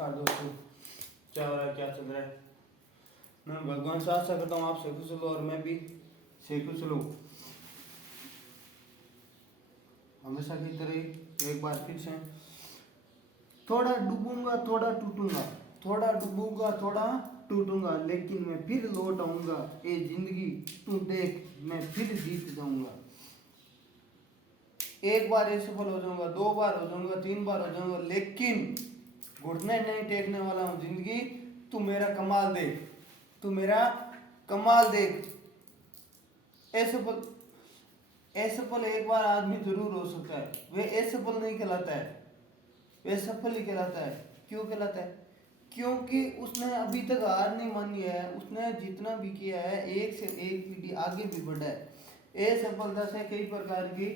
नमस्कार दोस्तों, क्या हो रहा है, क्या चल रहा है। मैं भगवान से आशा करता हूँ आप से कुशल हो और मैं भी से कुशल हूँ। हमेशा की तरह ही एक बार फिर से थोड़ा डूबूंगा थोड़ा टूटूंगा, थोड़ा डूबूंगा थोड़ा टूटूंगा, लेकिन मैं फिर लौट आऊंगा। ये जिंदगी तू देख, मैं फिर जीत जाऊंगा। एक बार ये सफल हो जाऊंगा, दो बार हो जाऊंगा, तीन बार हो जाऊंगा, लेकिन घुटने नहीं टेकने वाला हूँ। जिंदगी तू मेरा कमाल देख, तू मेरा कमाल देख। असफल असफल एक बार आदमी जरूर हो सकता है, वे असफल नहीं कहलाता है, वे सफल ही कहलाता है। क्यों कहलाता है? क्योंकि उसने अभी तक हार नहीं मानी है, उसने जितना भी किया है एक से एक पीढ़ी आगे भी बढ़ा है। असफलता से कई प्रकार की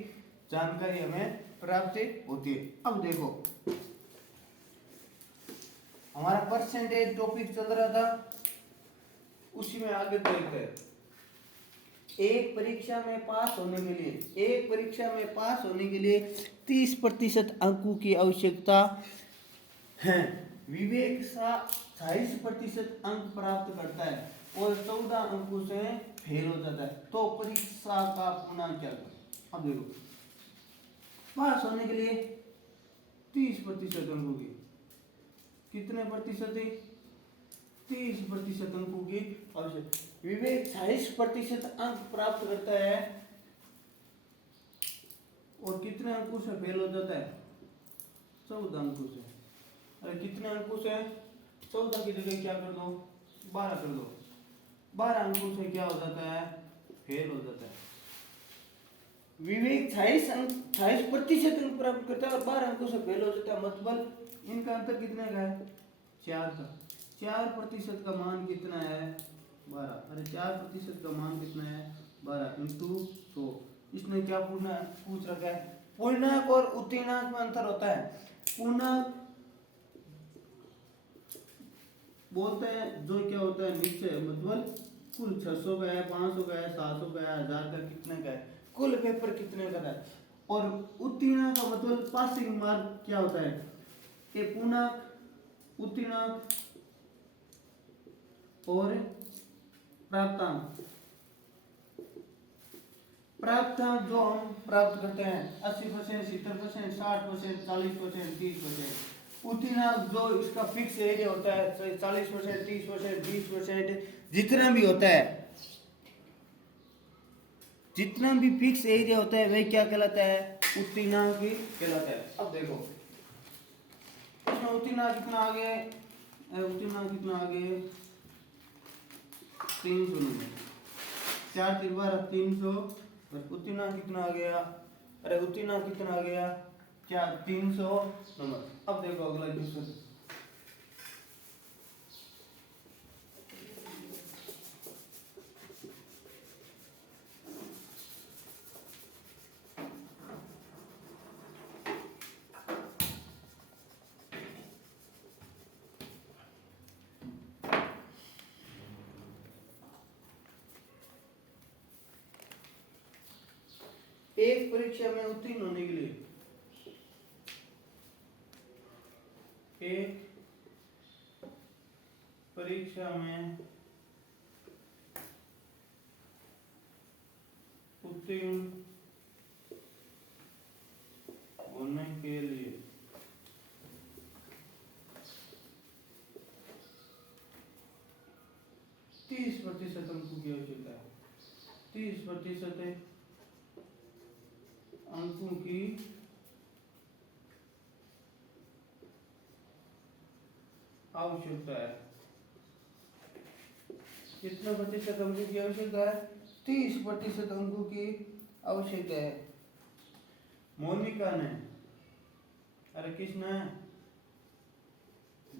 जानकारी हमें प्राप्त होती है। अब देखो, हमारा परसेंटेज टॉपिक चल रहा था, उसी में आगे देखते हैं। एक परीक्षा में पास होने के लिए, एक परीक्षा में पास होने के लिए 30% अंकों की आवश्यकता है। विवेक 40% अंक प्राप्त करता है और 14 अंकों से फेल हो जाता है। तो परीक्षा का पूर्णांक क्या करें? अब देखो, पास होने के लिए 30% अंकों की, कितने प्रतिशत है? 30% अंकों की आवश्यक। विवेक 40% अंक प्राप्त करता है और कितने अंकों से फेल हो जाता है? 14 अंकों से। अरे कितने अंकों से? 14 की जगह क्या कर दो? 12 कर दो। 12 अंकों से क्या हो जाता है? फेल हो जाता है। विवेक 40% अंक प्राप्त करता है और 12 अंकों से फेल हो जाता है। मतलब इनका अंतर कितने का है? 4 का। 4% का मान कितना है? 12। अरे 4% का मान कितना है? 12 इंटू 100। इसने क्या पूछ रखा है? पूर्णांक और उत्तीर्णांक में अंतर होता है। पूर्णांक बोलते हैं जो क्या होता है निश्चय, मतलब कुल 600 का है, 500 का है, 700 का है, 1000 का, कितने का है, कुल पेपर कितने का है। और उत्तीर्णांक का मतलब पासिंग मार्क क्या होता है? ये पूर्णांक, उत्तीर्णांक और प्राप्तांक। प्राप्तांक जो हम प्राप्त करते हैं 80%, 70%, 60%, 40%, 30%। उत्तीर्णांक जो इसका फिक्स एरिया होता है 40%, 30%, 20%, जितना भी होता है, जितना भी फिक्स एरिया होता है वह क्या कहलाता है? उत्तीर्णांक ही कहलाता है। अब देखो इसमें उत्तीर्णांक कितना आ गया? उत्तीर्णांक कितना आ गया? 300 नंबर। 4 3 12 300। और उत्तीर्णांक कितना आ गया? अरे उत्तीर्णांक कितना आ गया? क्या? 300 नंबर। अब देखो अगला क्वेश्चन। एक परीक्षा में उत्तीर्ण होने के लिए, एक परीक्षा में उत्तीर्ण होने के लिए 30% अंकों की आवश्यकता है। 30% अंकों की आवश्यकता है। कितना प्रतिशत अंकों की आवश्यकता है? 30% अंकों की आवश्यकता है। मोनिका ने, अरे किसने?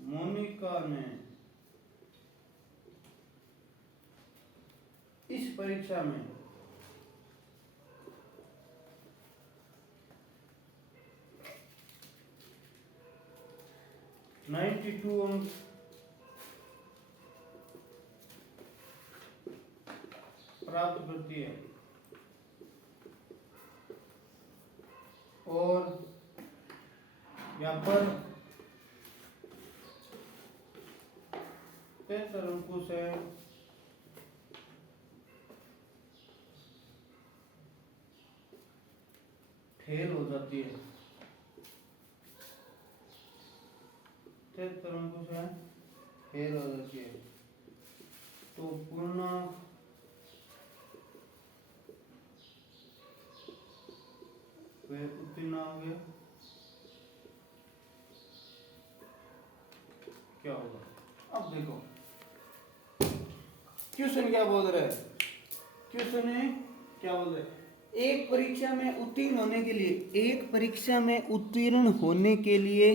मोनिका ने इस परीक्षा में 92 अंक प्राप्त करती है और यहाँ पर से फेल हो जाती है, 73 अंकों से फेल हो जाती है, तो पूर्णांक वे उत्तीर्ण होंगे, क्या होगा? अब देखो क्वेश्चन क्या बोल रहा है, क्वेश्चन है क्या बोल रहे हैं, एक परीक्षा में उत्तीर्ण होने के लिए, एक परीक्षा में उत्तीर्ण होने के लिए,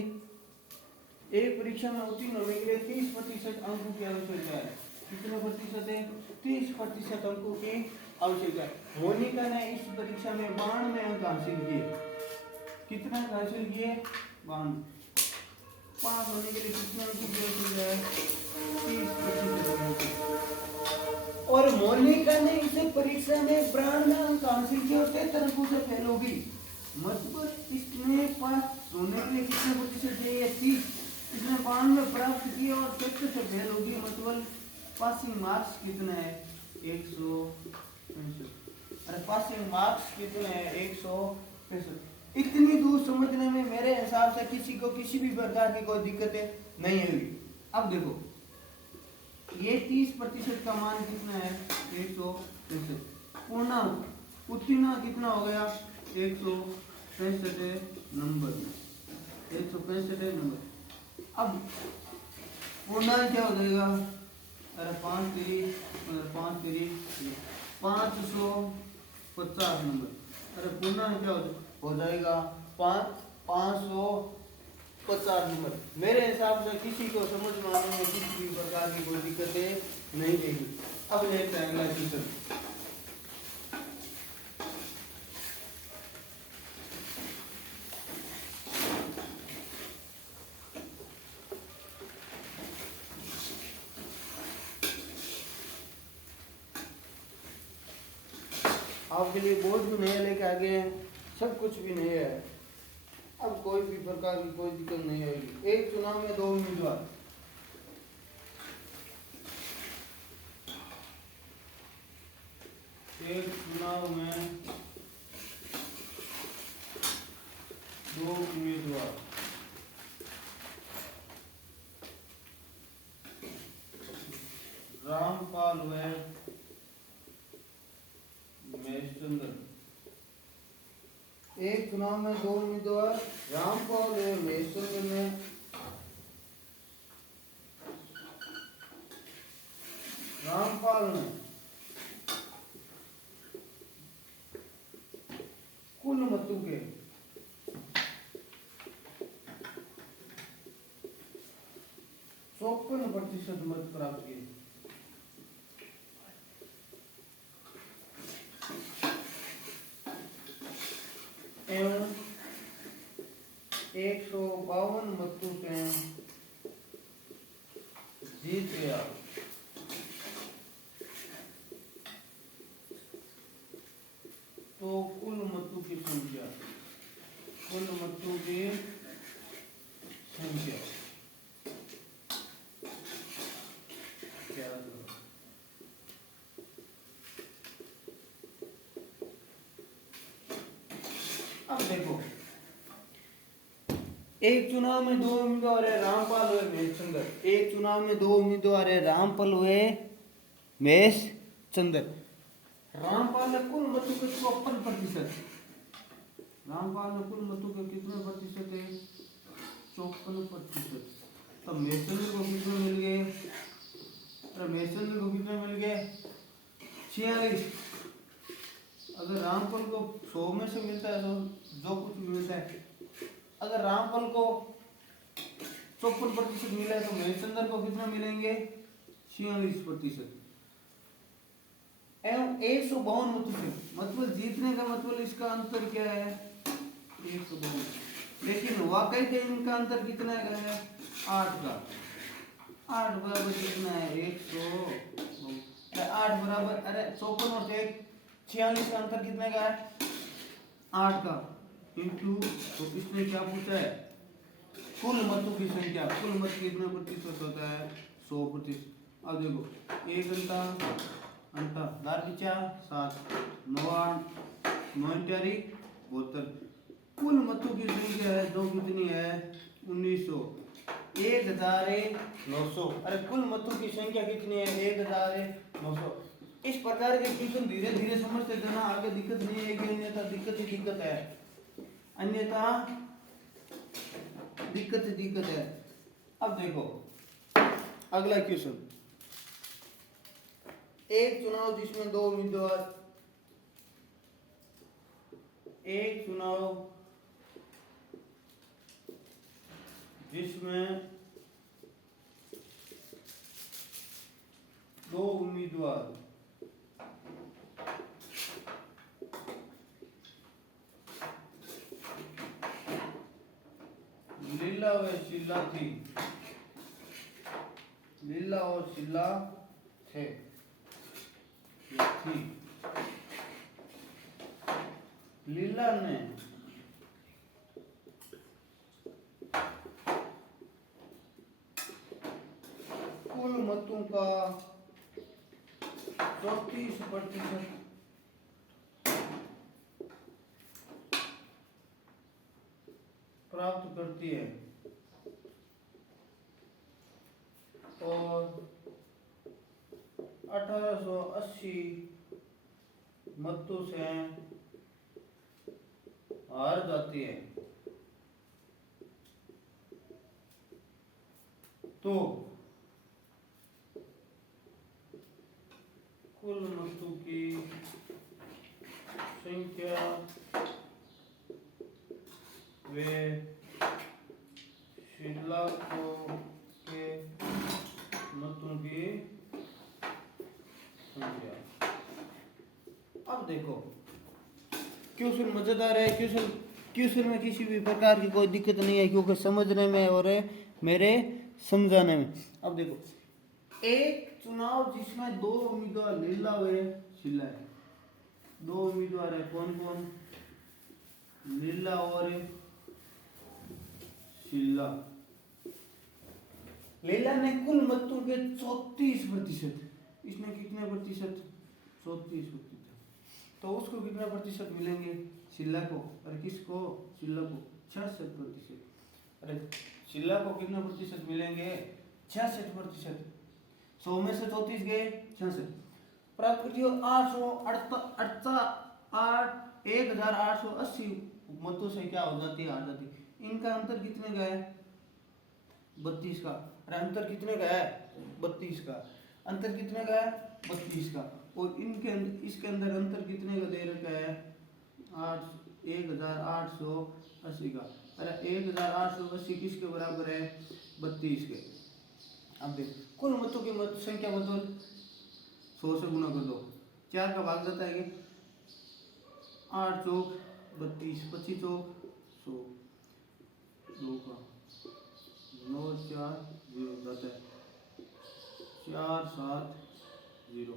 एक परीक्षा में उत्तीर्ण होने के लिए 30% अंकों की आवश्यकता है। कितने प्रतिशत है? 30% अंकों की आवश्यकता है। मोनिका ने इस परीक्षा में 92 अंक हासिल किए। कितने अंक हासिल किए? 92। पास होने के लिए कितने अंकों की आवश्यकता है? 30% अंकों। और मोनिका ने इस परीक्षा में 92 अंक हासिल किए और 73 अंकों से फेल होगी। मतलब इसने पास होने के लिए कितने प्रतिशत चाहिए? 30। इसने 92 प्राप्त किए और 73 से फेल होगी, मतलब पासिंग मार्क्स कितना है? 165। अरे पासिंग मार्क्स कितने हैं? 165। इतनी दूर समझने में मेरे हिसाब से किसी को किसी भी प्रकार की कोई दिक्कतें नहीं होगी। अब देखो ये 30% का मान कितना है? 165। पूर्णांक उत्तीर्ण कितना हो गया? 165 नंबर, 165 नंबर। अब पूर्णांक क्या हो जाएगा? अरे 5 3 550 नंबर। अरे पूर्णांक क्या हो जाएगा? 550 नंबर। मेरे हिसाब से किसी को समझ में आने में किसी भी प्रकार की कोई दिक्कतें नहीं देगी। अब नेक्स्ट अगला क्वेश्चन। आपके लिए बोर्ड भी नया लेके आ गए हैं, सब कुछ भी नहीं है। अब कोई भी प्रकार की कोई दिक्कत नहीं आएगी। एक चुनाव में 2 उम्मीदवार, एक चुनाव में 2 उम्मीदवार, रामपाल व महेशचंद्र। एक चुनाव में 2 उम्मीदवार रामपाल व महेशचंद्र ने रामपाल ने कुल मतों के 54% मत प्राप्त किए। एवं 152 मतों से जीत गया। तो कुल मतों की संख्या, कुल मतों की संख्या क्या? अब देखो एक चुनाव में 2 उम्मीदवार है रामपाल व महेशचंद्र। एक चुनाव में 2 उम्मीदवार है रामपाल व महेशचंद्र। रामपाल ने कुल मतों के 54%, रामपाल ने कुल मतों के कितने प्रतिशत है? 54%। तो महेशचंद्र को कितने मिल गए? अरे महेशचंद्र को कितने मिल गए? 46। अगर रामपाल को 100 में से मिलता है तो जो कुछ भी मिलता है, अगर रामपाल को 54% मिला है तो महेशचंद्र को कितना मिलेंगे? 46%। एवं 152 मतों से, मतलब जीतने का मतलब इसका अंतर क्या है? 152। लेकिन वाकई के इनका अंतर कितना है? 8 का। 8 बराबर कितना है? 100। 8 बराबर, अरे 54 और 46 का अंतर कितने का है? 8 का। इंटू, तो इसने क्या पूछा है? कुल मतों की संख्या। कुल मत कितने प्रतिशत होता है? 100%। अब देखो एक घंटा घंटा दार पिछा 7 9 9 चारी 72 कुल मतों की संख्या है जो कितनी है 1900 1900 अरे कुल मतों की संख्या कितनी है 1900। इस प्रकार के क्वेश्चन धीरे धीरे समझते जाना आगे दिक्कत नहीं है कि अन्यथा दिक्कत ही दिक्कत है अन्यथा दिक्कत है। अब देखो अगला क्वेश्चन एक चुनाव जिसमें दो उम्मीदवार एक चुनाव जिसमें दो उम्मीदवार लीला व शीला थी लीला और शीला थे थी लीला ने कुल मतों का 34% प्राप्त करती है और 1880 मतों से हार जाती है तो कुल मतों की संख्या वे शीला के मतों की संख्या। अब देखो क्वेश्चन मजेदार है क्वेश्चन में किसी भी प्रकार की कोई दिक्कत नहीं है क्योंकि समझने में और मेरे समझाने में। अब देखो एक चुनाव जिसमें दो उम्मीदवार लीला व शीला है दो उम्मीदवार है कौन कौन लीला और शीला लीला ने कुल मतों के 34% इसने कितने प्रतिशत 34%। तो उसको कितना प्रतिशत मिलेंगे शीला को और किसको शीला को 66%। अरे शीला को कितना प्रतिशत मिलेंगे 66%। 100 में से 34 गए 66 प्राप्त करती हो 1880 मतों से क्या हो जाती है आ जाती। इनका अंतर कितने का है 32 का। अरे अंतर कितने का है 32 का। अंतर कितने का है 32 का। और इनके इसके अंदर अंतर कितने का दे रखा है 1880 का। अरे 1880 किसके बराबर है 32 के। अब देख कुल मतों की मत संख्या बदल 100 से गुना कर दो 4 का भाग जाता है कि 8 चौक 32 25 चौक 100 2 का 9 4 0 जाता है 4 7 0।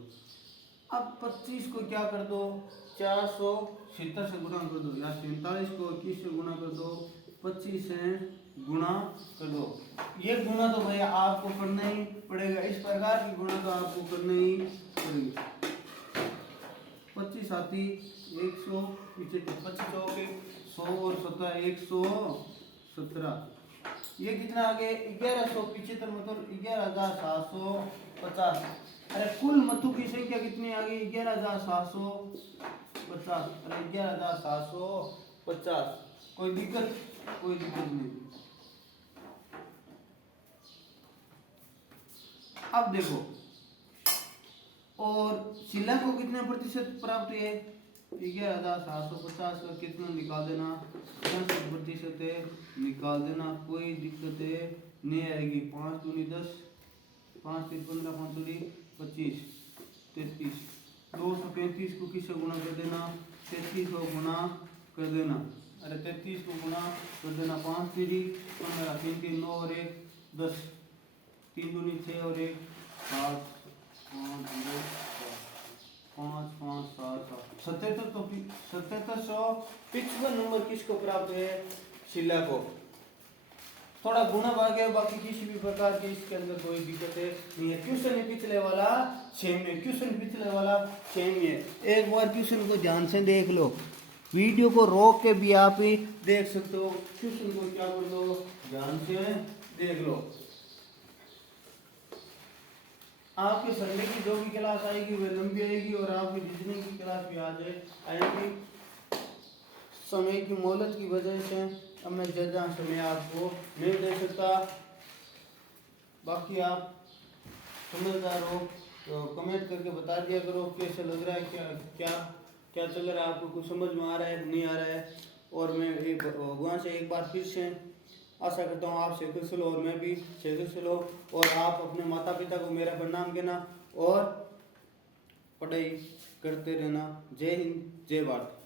अब 25 को क्या कर दो 470 से गुना कर दो या 47 को 21 से गुना कर दो 25 से गुना कर दो। ये गुना तो भैया आपको करना ही पड़ेगा इस प्रकार की गुना तो आपको करना ही पड़ेगी। 25 आती 100 पीछे 25 हो गए 100 और 17 117 ये कितना आ गया 1175 मतलब 11750। अरे कुल मतों की संख्या कितनी आ गई 11750। अरे 11750 कोई दिक्कत नहीं। अब देखो और शीला को कितने प्रतिशत प्राप्त हुए 11750 का कितना निकाल देना 60% है निकाल देना कोई दिक्कत नहीं आएगी। 5 दूनी 10 5 3 15 5 दूनी 25 33 235 को किससे गुना कर देना 33 को गुना कर देना। अरे 33 को गुना कर देना 5 3 15 3 3 9 और 1 10 3 दूनी 6 और 1 7 5 0 5 5 7 77 तो 7755 नंबर किसको प्राप्त है शीला को। थोड़ा गुना भाग है, बाकी किसी भी प्रकार की इसके अंदर कोई दिक्कत है नहीं है। क्वेश्चन पिछले वाला सेम है, क्वेश्चन पिछले वाला सेम ही है। एक बार क्वेश्चन को ध्यान से देख लो, वीडियो को रोक के भी आप ही देख सकते हो। क्वेश्चन को क्या कर लो, ध्यान से देख लो। आपके संडे की जो भी क्लास आएगी वह लंबी आएगी और आपकी रीजनिंग की क्लास भी आज आएगी। समय की मोहलत की वजह से अब मैं ज़्यादा समय आपको नहीं दे सकता। बाकी आप समझदार हो तो कमेंट करके बता दिया करो कैसा लग रहा है, क्या क्या क्या चल रहा है, आपको कुछ समझ में आ रहा है नहीं आ रहा है। और मैं एक भगवान से एक बार फिर से आशा करता हूँ आप सेहतुल हो और मैं भी सेहतुल हो, और आप अपने माता पिता को मेरा प्रणाम कहना और पढ़ाई करते रहना। जय हिंद, जय भारत।